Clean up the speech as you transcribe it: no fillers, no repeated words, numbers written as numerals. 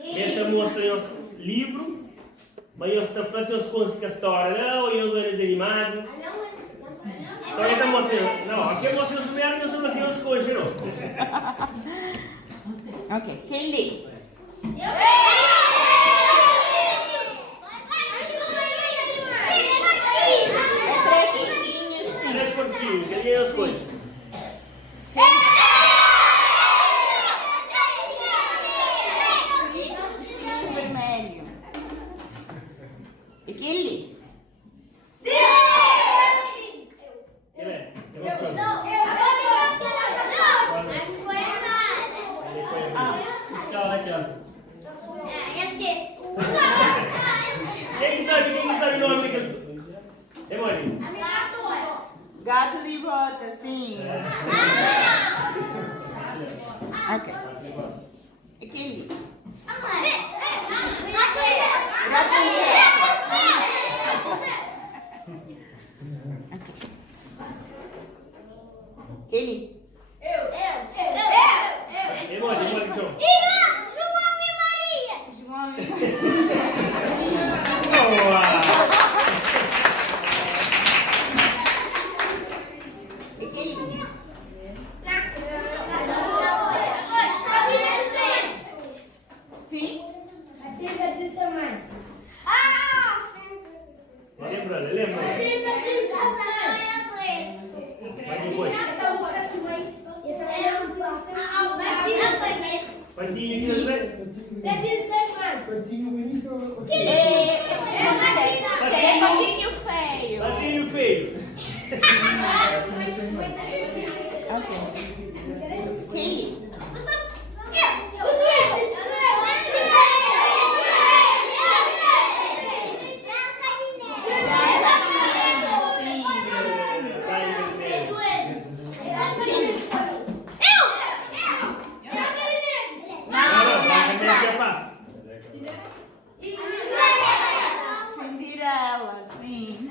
Esta mostra os livros, mas esta faz os contos com a história, não, e os desenhos animados. Então esta mostra, não, aqui mostra os primeiros e os outros contos, não. Ok, quem lê? Três pontinhos, sim. 3 pontinhos, cadê os contos? Sim, vermelho. E quem lê? Quem é? Eu vou fazer. Fiscal daquela. Quem sabe o nome daqueles? É, Mori? Gato de bota, sim. Ok. E quem lê? Quem lê? É, Mori, então. João. Boa! E quem lê? Sim? Lembra? Vai depois. Patinho, isso É patinho feio. Patinho feio. Ok. Quem lê? Cinderela, sim.